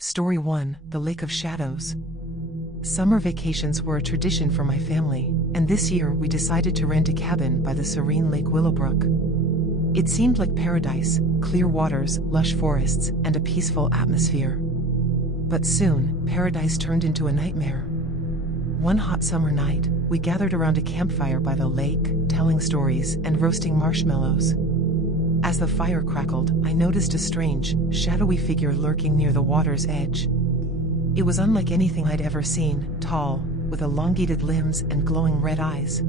Story 1: The Lake of Shadows. Summer vacations were a tradition for my family, and this year we decided to rent a cabin by the serene Lake Willowbrook. It seemed like paradise: clear waters, lush forests, and a peaceful atmosphere. But soon, paradise turned into a nightmare. One hot summer night, we gathered around a campfire by the lake, telling stories and roasting marshmallows. As the fire crackled, I noticed a strange, shadowy figure lurking near the water's edge. It was unlike anything I'd ever seen: tall, with elongated limbs and glowing red eyes.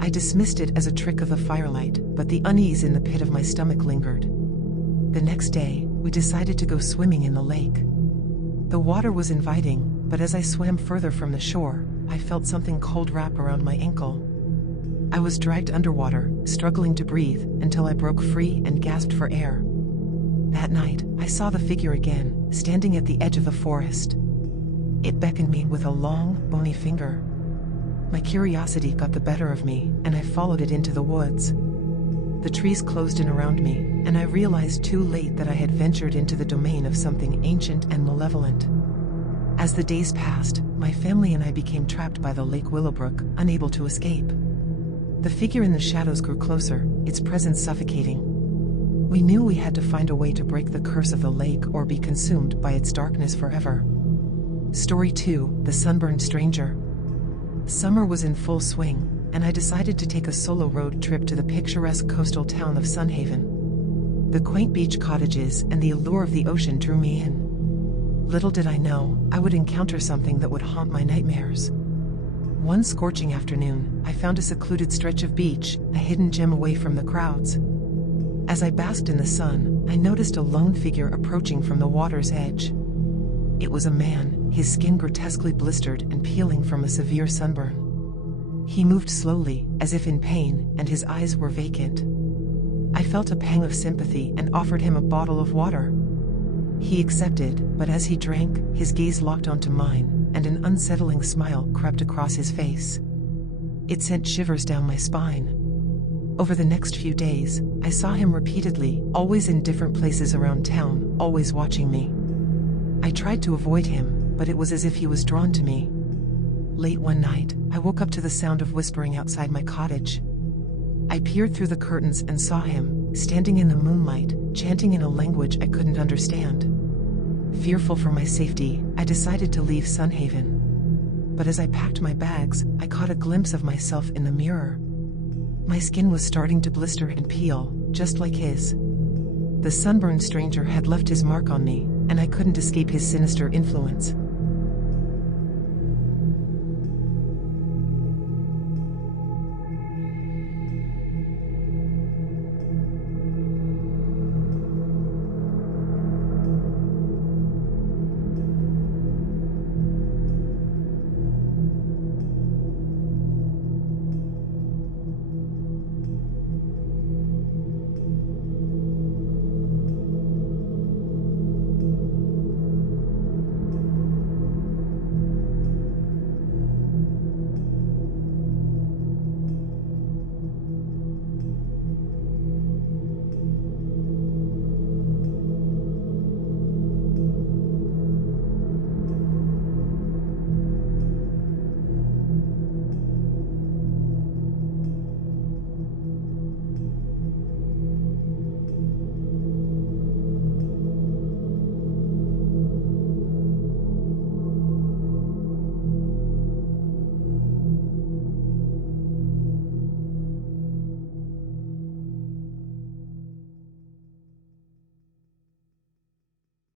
I dismissed it as a trick of the firelight, but the unease in the pit of my stomach lingered. The next day, we decided to go swimming in the lake. The water was inviting, but as I swam further from the shore, I felt something cold wrap around my ankle. I was dragged underwater, struggling to breathe, until I broke free and gasped for air. That night, I saw the figure again, standing at the edge of the forest. It beckoned me with a long, bony finger. My curiosity got the better of me, and I followed it into the woods. The trees closed in around me, and I realized too late that I had ventured into the domain of something ancient and malevolent. As the days passed, my family and I became trapped by the Lake Willowbrook, unable to escape. The figure in the shadows grew closer, its presence suffocating. We knew we had to find a way to break the curse of the lake or be consumed by its darkness forever. Story 2: The Sunburned Stranger. Summer was in full swing, and I decided to take a solo road trip to the picturesque coastal town of Sunhaven. The quaint beach cottages and the allure of the ocean drew me in. Little did I know, I would encounter something that would haunt my nightmares. One scorching afternoon, I found a secluded stretch of beach, a hidden gem away from the crowds. As I basked in the sun, I noticed a lone figure approaching from the water's edge. It was a man, his skin grotesquely blistered and peeling from a severe sunburn. He moved slowly, as if in pain, and his eyes were vacant. I felt a pang of sympathy and offered him a bottle of water. He accepted, but as he drank, his gaze locked onto mine, and an unsettling smile crept across his face. It sent shivers down my spine. Over the next few days, I saw him repeatedly, always in different places around town, always watching me. I tried to avoid him, but it was as if he was drawn to me. Late one night, I woke up to the sound of whispering outside my cottage. I peered through the curtains and saw him, standing in the moonlight, chanting in a language I couldn't understand. Fearful for my safety, I decided to leave Sunhaven. But as I packed my bags, I caught a glimpse of myself in the mirror. My skin was starting to blister and peel, just like his. The sunburned stranger had left his mark on me, and I couldn't escape his sinister influence.